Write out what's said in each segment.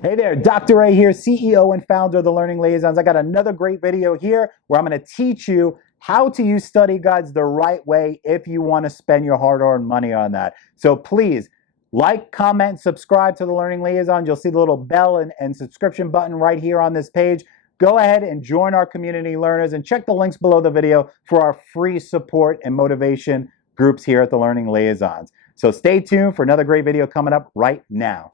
Hey there, Dr. A here, CEO and founder of the Learning Liaisons. I got another great video here where I'm going to teach you how to use study guides the right way if you want to spend your hard-earned money on that. So please like, comment, subscribe to the Learning Liaisons. You'll see the little bell and subscription button right here on this page. Go ahead and join our community learners and check the links below the video for our free support and motivation groups here at the Learning Liaisons. So stay tuned for another great video coming up right now.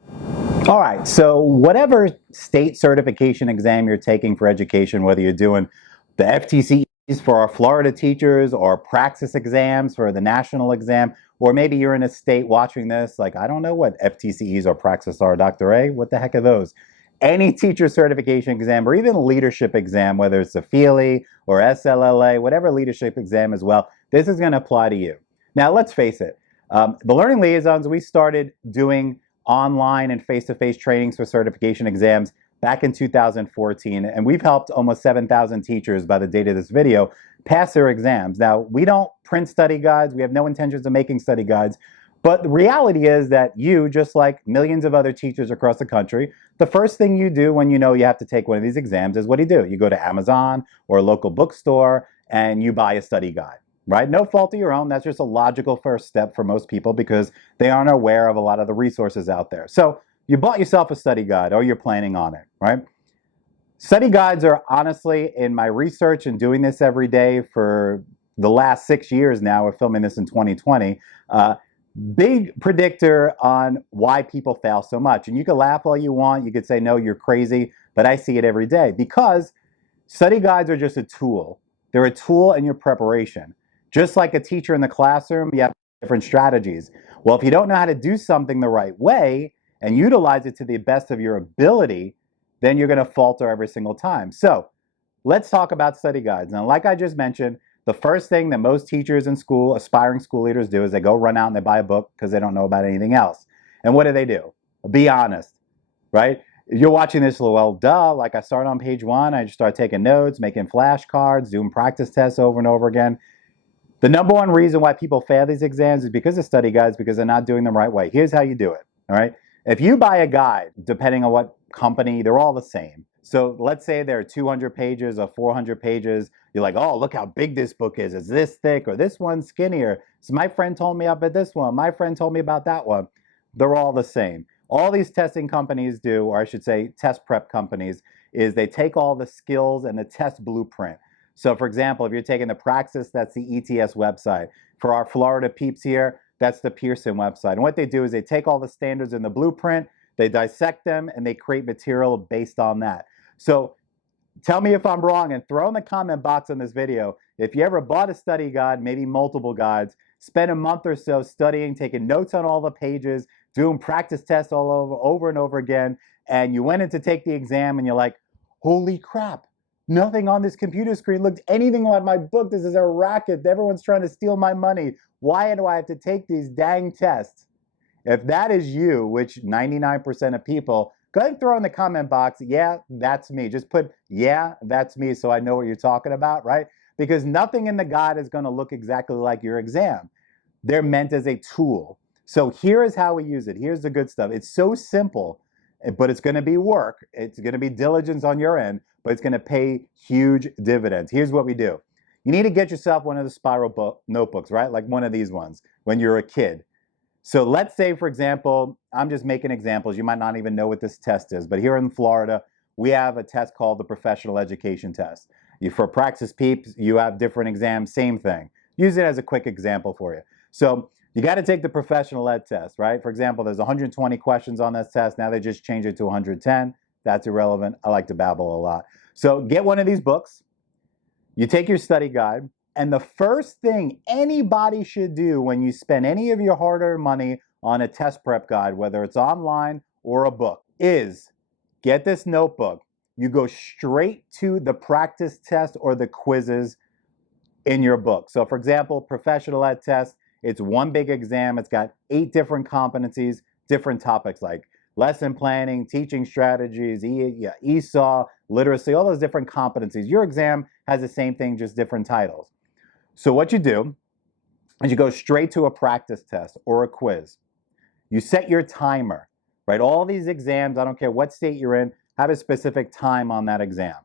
All right, so whatever state certification exam you're taking for education, whether you're doing the FTCEs for our Florida teachers or Praxis exams for the national exam, or maybe you're in a state watching this, like, I don't know what FTCEs or Praxis are, Dr. A, what the heck are those? Any teacher certification exam or even leadership exam, whether it's the FELE or SLLA, whatever leadership exam as well, this is gonna apply to you. Now, let's face it, the Learning Liaisons, we started doing online and face-to-face trainings for certification exams back in 2014, and we've helped almost 7,000 teachers by the date of this video pass their exams. Now, we don't print study guides, we have no intentions of making study guides, but the reality is that you, just like millions of other teachers across the country, the first thing you do when you know you have to take one of these exams is what do? You go to Amazon or a local bookstore and you buy a study guide. Right? No fault of your own. That's just a logical first step for most people because they aren't aware of a lot of the resources out there. So you bought yourself a study guide or you're planning on it, right? Study guides are honestly, in my research and doing this every day for the last 6 years now, we're filming this in 2020, big predictor on why people fail so much. And you can laugh all you want. You could say, no, you're crazy, but I see it every day because study guides are just a tool. They're a tool in your preparation. Just like a teacher in the classroom, you have different strategies. Well, if you don't know how to do something the right way and utilize it to the best of your ability, then you're going to falter every single time. So let's talk about study guides. Now, like I just mentioned, the first thing that most teachers in school, aspiring school leaders do is they go run out and they buy a book because they don't know about anything else. And what do? Be honest, right? You're watching this, well, duh, like I start on page 1, I just start taking notes, making flashcards, doing practice tests over and over again. The number one reason why people fail these exams is because of study guides, because they're not doing them the right way. Here's how you do it, all right? If you buy a guide, depending on what company, they're all the same. So let's say they're 200 pages or 400 pages. You're like, oh, look how big this book is. It's this thick or this one's skinnier. So my friend told me about this one. My friend told me about that one. They're all the same. All these testing companies do, or I should say test prep companies, is they take all the skills and the test blueprint. So for example, if you're taking the Praxis, that's the ETS website. For our Florida peeps here, that's the Pearson website. And what they do is they take all the standards in the blueprint, they dissect them, and they create material based on that. So tell me if I'm wrong and throw in the comment box on this video if you ever bought a study guide, maybe multiple guides, spent a month or so studying, taking notes on all the pages, doing practice tests all over and over again, and you went in to take the exam and you're like, holy crap. Nothing on this computer screen looked anything like my book. This is a racket. Everyone's trying to steal my money. Why do I have to take these dang tests? If that is you, which 99% of people, go ahead and throw in the comment box, yeah, that's me. Just put, yeah, that's me, so I know what you're talking about, right? Because nothing in the guide is going to look exactly like your exam. They're meant as a tool. So here is how we use it. Here's the good stuff. It's so simple, but it's going to be work. It's going to be diligence on your end, but it's going to pay huge dividends. Here's what we do. You need to get yourself one of the spiral notebooks, right? Like one of these ones when you're a kid. So let's say, for example, I'm just making examples. You might not even know what this test is, but here in Florida, we have a test called the Professional Education Test. For Praxis peeps, you have different exams, same thing. Use it as a quick example for you. So you got to take the professional ed test, right? For example, there's 120 questions on this test. Now they just changed it to 110. That's irrelevant. I like to babble a lot. So get one of these books. You take your study guide. And the first thing anybody should do when you spend any of your hard-earned money on a test prep guide, whether it's online or a book, is get this notebook. You go straight to the practice test or the quizzes in your book. So for example, professional ed test, it's one big exam. It's got 8 different competencies, different topics like lesson planning, teaching strategies, ESAW, literacy, all those different competencies. Your exam has the same thing, just different titles. So what you do is you go straight to a practice test or a quiz. You set your timer. right? All these exams, I don't care what state you're in, have a specific time on that exam.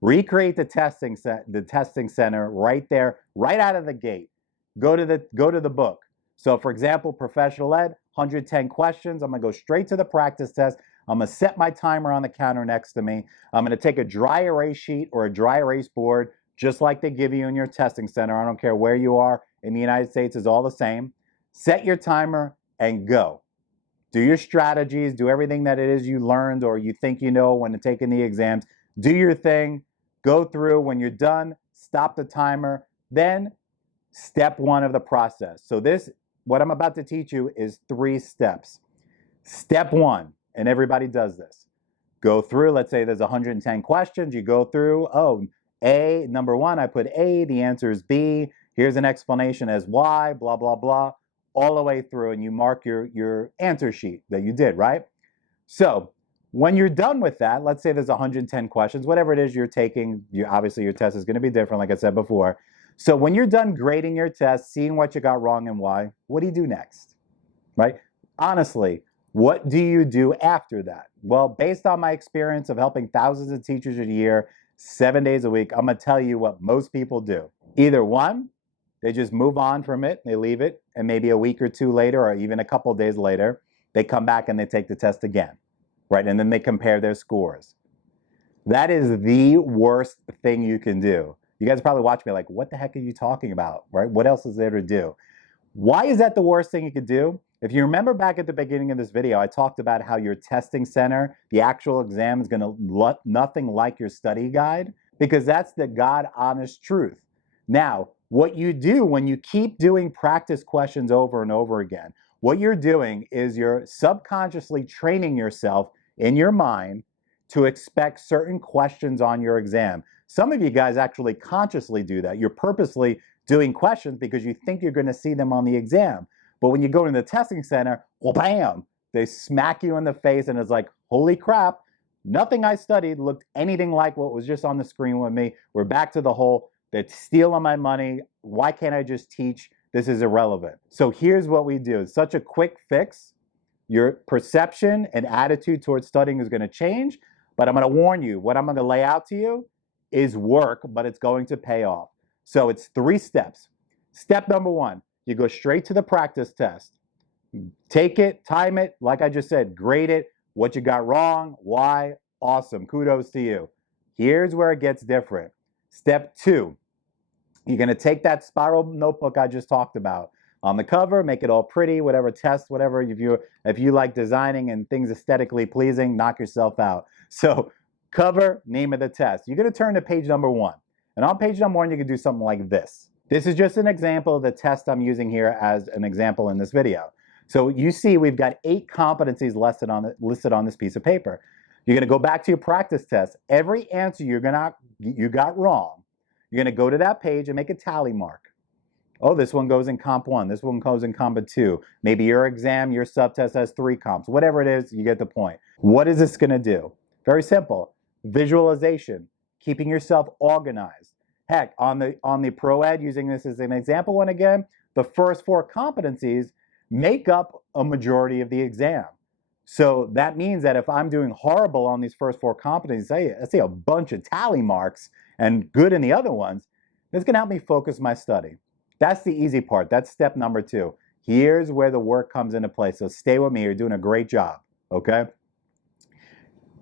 Recreate the testing center right there, right out of the gate. Go to the book. So for example, professional ed, 110 questions. I'm gonna go straight to the practice test. I'm gonna set my timer on the counter next to me. I'm gonna take a dry erase sheet or a dry erase board, just like they give you in your testing center. I don't care where you are in the United States, it's all the same. Set your timer and go. Do your strategies, do everything that it is you learned or you think you know when taking the exams. Do your thing, go through. When you're done, stop the timer. Then step one of the process. So what I'm about to teach you is 3 steps. Step 1, and everybody does this. Go through, let's say there's 110 questions, you go through, A, number 1, I put A, the answer is B, here's an explanation as Y, blah, blah, blah, all the way through, and you mark your answer sheet that you did, right? So when you're done with that, let's say there's 110 questions, whatever it is you're taking, obviously your test is going to be different, like I said before. So when you're done grading your test, seeing what you got wrong and why, what do you do next, right? Honestly, what do you do after that? Well, based on my experience of helping thousands of teachers a year, 7 days a week, I'm going to tell you what most people do. Either 1, they just move on from it, they leave it, and maybe a week or 2 later, or even a couple of days later, they come back and they take the test again, right? And then they compare their scores. That is the worst thing you can do. You guys probably watch me like, what the heck are you talking about, right? What else is there to do? Why is that the worst thing you could do? If you remember back at the beginning of this video, I talked about how your testing center, the actual exam, is going to look nothing like your study guide, because that's the God honest truth. Now, what you do when you keep doing practice questions over and over again, what you're doing is you're subconsciously training yourself in your mind to expect certain questions on your exam. Some of you guys actually consciously do that. You're purposely doing questions because you think you're going to see them on the exam. But when you go to the testing center, well, bam, they smack you in the face and it's like, holy crap, nothing I studied looked anything like what was just on the screen with me. We're back to the whole, they're stealing my money. Why can't I just teach? This is irrelevant. So here's what we do. It's such a quick fix. Your perception and attitude towards studying is going to change, but I'm going to warn you, what I'm going to lay out to you is work, but it's going to pay off. So it's 3 steps. Step number 1, you go straight to the practice test. Take it, time it, like I just said, grade it, what you got wrong, why, awesome, kudos to you. Here's where it gets different. Step 2, you're going to take that spiral notebook I just talked about. On the cover, make it all pretty, whatever test, whatever, if you like designing and things aesthetically pleasing, knock yourself out. So cover, name of the test. You're going to turn to page number 1. And on page number 1, you can do something like this. This is just an example of the test I'm using here as an example in this video. So you see we've got 8 competencies listed on this piece of paper. You're going to go back to your practice test. Every answer you got wrong, you're going to go to that page and make a tally mark. Oh, this one goes in comp 1. This one goes in comp 2. Maybe your exam, your subtest has 3 comps. Whatever it is, you get the point. What is this going to do? Very simple. Visualization, keeping yourself organized. Heck, on the Pro Ed, using this as an example one again, the first 4 competencies make up a majority of the exam. So that means that if I'm doing horrible on these first 4 competencies, I see a bunch of tally marks and good in the other ones, it's going to help me focus my study. That's the easy part. That's step number 2. Here's where the work comes into play. So stay with me. You're doing a great job, okay?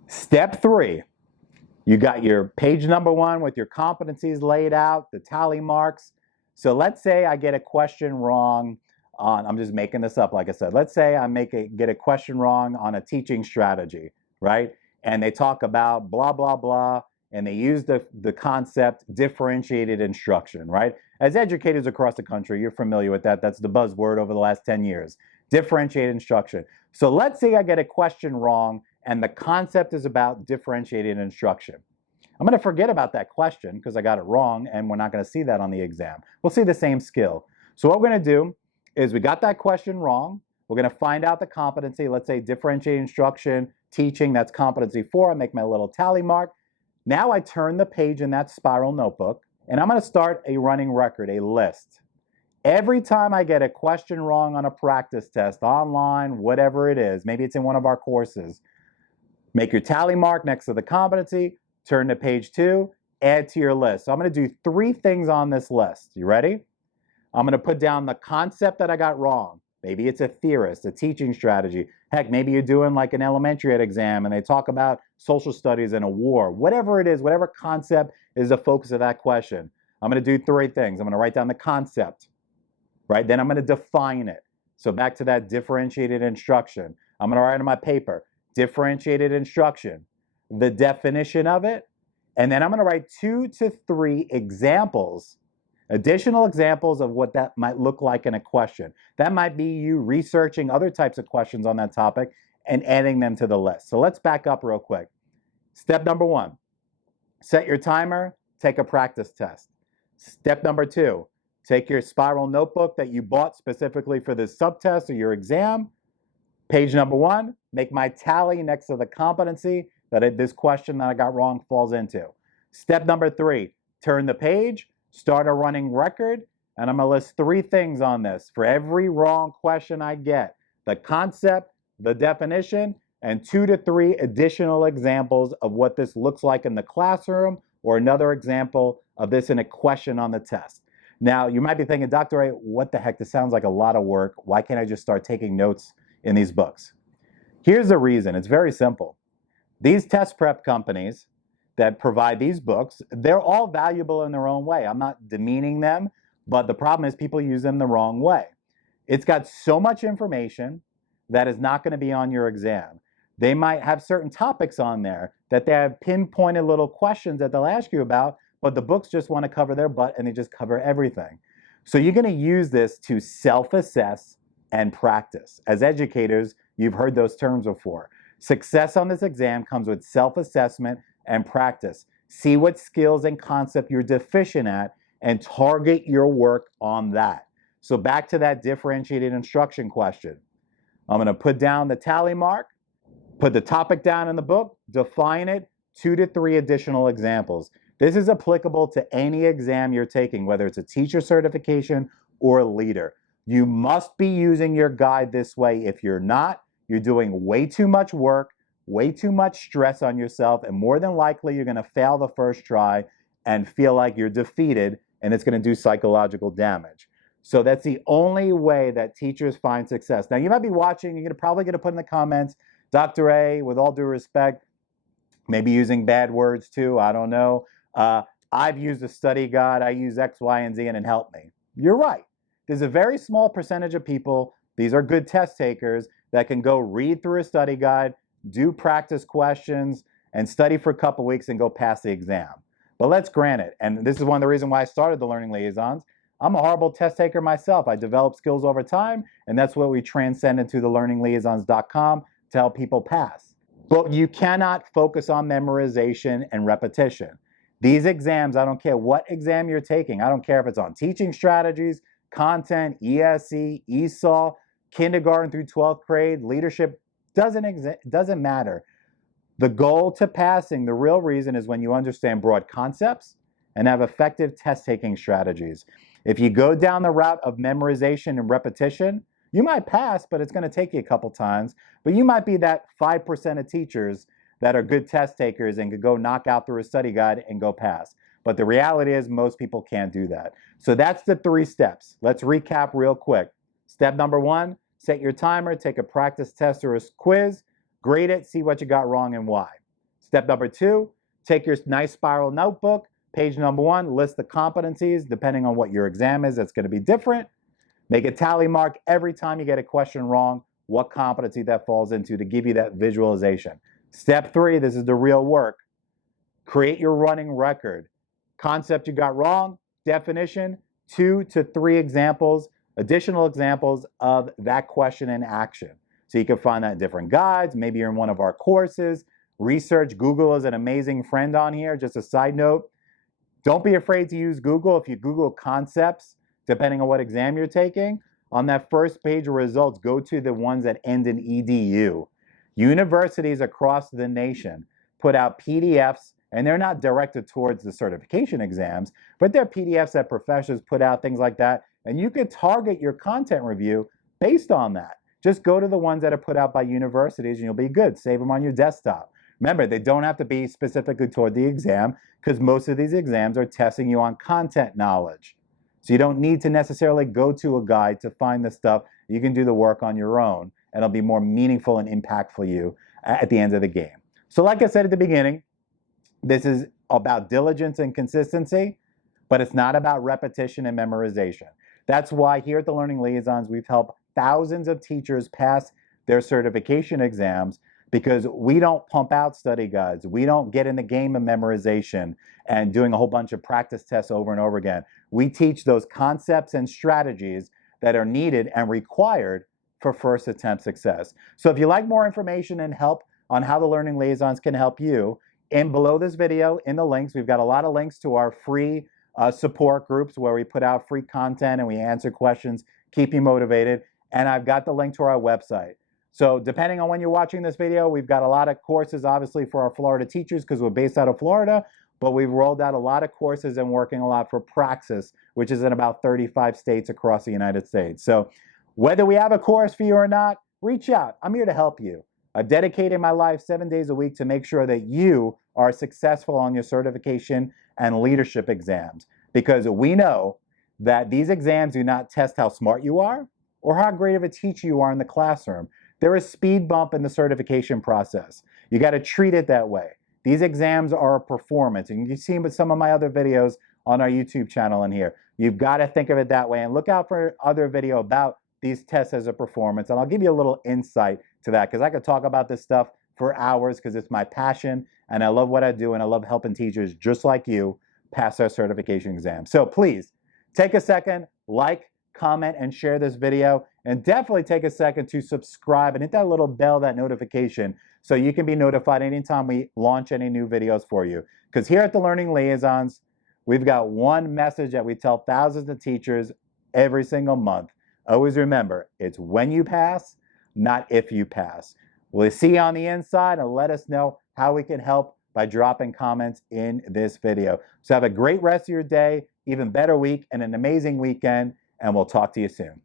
Step 3, you got your page number 1 with your competencies laid out, the tally marks. So let's say I get a question wrong on, I'm just making this up, like I said. Let's say I get a question wrong on a teaching strategy, right? And they talk about blah, blah, blah, and they use the concept differentiated instruction, right? As educators across the country, you're familiar with that. That's the buzzword over the last 10 years, differentiated instruction. So let's say I get a question wrong and the concept is about differentiated instruction. I'm going to forget about that question because I got it wrong and we're not going to see that on the exam. We'll see the same skill. So what we're going to do is we got that question wrong. We're going to find out the competency. Let's say differentiated instruction, teaching, that's competency 4. I make my little tally mark. Now I turn the page in that spiral notebook and I'm going to start a running record, a list. Every time I get a question wrong on a practice test, online, whatever it is, maybe it's in one of our courses, make your tally mark next to the competency, turn to page 2, add to your list. So I'm going to do 3 things on this list. You ready? I'm going to put down the concept that I got wrong. Maybe it's a theorist, a teaching strategy. Heck, maybe you're doing like an elementary ed exam and they talk about social studies in a war. Whatever it is, whatever concept is the focus of that question. I'm going to do 3 things. I'm going to write down the concept, right? Then I'm going to define it. So back to that differentiated instruction. I'm going to write on my paper, differentiated instruction, the definition of it, and then I'm going to write 2 to 3 examples, additional examples of what that might look like in a question. That might be you researching other types of questions on that topic and adding them to the list. So let's back up real quick. Step number 1, set your timer, take a practice test. Step number 2, take your spiral notebook that you bought specifically for this subtest or your exam. Page number 1, make my tally next to the competency that this question that I got wrong falls into. Step number 3, turn the page, start a running record, and I'm going to list 3 things on this. For every wrong question I get, the concept, the definition, and 2 to 3 additional examples of what this looks like in the classroom or another example of this in a question on the test. Now, you might be thinking, Dr. A, what the heck? This sounds like a lot of work. Why can't I just start taking notes in these books? Here's the reason. It's very simple. These test prep companies that provide these books, they're all valuable in their own way. I'm not demeaning them, but the problem is people use them the wrong way. It's got so much information that is not going to be on your exam. They might have certain topics on there that they have pinpointed little questions that they'll ask you about, but the books just want to cover their butt and they just cover everything. So you're going to use this to self-assess and practice. As educators, you've heard those terms before. Success on this exam comes with self-assessment and practice. See what skills and concept you're deficient at and target your work on that. So back to that differentiated instruction question. I'm going to put down the tally mark, put the topic down in the book, define it, 2 to 3 additional examples. This is applicable to any exam you're taking, whether it's a teacher certification or a leader. You must be using your guide this way. If you're not, you're doing way too much work, way too much stress on yourself, and more than likely you're going to fail the first try and feel like you're defeated, and it's going to do psychological damage. So that's the only way that teachers find success. Now, you might be watching, you're probably going to put in the comments, Dr. A, with all due respect, maybe using bad words too, I don't know. I've used a study guide, I use X, Y, and Z, and it helped me. You're right. There's a very small percentage of people, these are good test takers, that can go read through a study guide, do practice questions, and study for a couple weeks and go pass the exam. But let's grant it, and this is one of the reasons why I started the Learning Liaisons. I'm a horrible test taker myself. I developed skills over time, and that's what we transcended to the learningliaisons.com to help people pass. But you cannot focus on memorization and repetition. These exams, I don't care what exam you're taking, I don't care if it's on teaching strategies, content, ESE, ESOL, kindergarten through 12th grade, leadership, doesn't matter. The goal to passing, the real reason, is when you understand broad concepts and have effective test-taking strategies. If you go down the route of memorization and repetition, you might pass, but it's going to take you a couple times. But you might be that 5% of teachers that are good test takers and could go knock out through a study guide and go pass. But the reality is most people can't do that. So that's the 3 steps. Let's recap real quick. Step number 1, set your timer, take a practice test or a quiz, grade it, see what you got wrong and why. Step number 2, take your nice spiral notebook, page number 1, list the competencies. Depending on what your exam is, it's going to be different. Make a tally mark every time you get a question wrong, what competency that falls into to give you that visualization. Step 3, this is the real work. Create your running record. Concept you got wrong, definition, 2 to 3 examples, additional examples of that question in action. So you can find that in different guides. Maybe you're in one of our courses. Research. Google is an amazing friend on here. Just a side note, don't be afraid to use Google. If you Google concepts, depending on what exam you're taking, on that first page of results, go to the ones that end in edu. Universities across the nation put out PDFs, and they're not directed towards the certification exams, but they're PDFs that professors put out, things like that, and you could target your content review based on that. Just go to the ones that are put out by universities and you'll be good. Save them on your desktop. Remember, they don't have to be specifically toward the exam because most of these exams are testing you on content knowledge. So you don't need to necessarily go to a guide to find the stuff. You can do the work on your own and it'll be more meaningful and impactful for you at the end of the game. So like I said at the beginning, this is about diligence and consistency, but it's not about repetition and memorization. That's why here at the Learning Liaisons, we've helped thousands of teachers pass their certification exams because we don't pump out study guides. We don't get in the game of memorization and doing a whole bunch of practice tests over and over again. We teach those concepts and strategies that are needed and required for first attempt success. So if you like more information and help on how the Learning Liaisons can help you, in below this video, in the links, we've got a lot of links to our free support groups where we put out free content and we answer questions, keep you motivated. And I've got the link to our website. So depending on when you're watching this video, we've got a lot of courses, obviously, for our Florida teachers because we're based out of Florida, but we've rolled out a lot of courses and working a lot for Praxis, which is in about 35 states across the United States. So whether we have a course for you or not, reach out. I'm here to help you. I've dedicated my life 7 days a week to make sure that you are successful on your certification and leadership exams, because we know that these exams do not test how smart you are or how great of a teacher you are in the classroom. They're a speed bump in the certification process. You got to treat it that way. These exams are a performance, and you can see with some of my other videos on our YouTube channel in here. You've got to think of it that way, and look out for other video about these tests as a performance, and I'll give you a little insight to that because I could talk about this stuff for hours because it's my passion and I love what I do and I love helping teachers just like you pass their certification exam. So please take a second, like, comment, and share this video, and definitely take a second to subscribe and hit that little bell, that notification, so you can be notified anytime we launch any new videos for you. Because here at the Learning Liaisons, we've got one message that we tell thousands of teachers every single month. Always remember, it's when you pass, not if you pass. We'll see you on the inside and let us know how we can help by dropping comments in this video. So have a great rest of your day, even better week, and an amazing weekend, and we'll talk to you soon.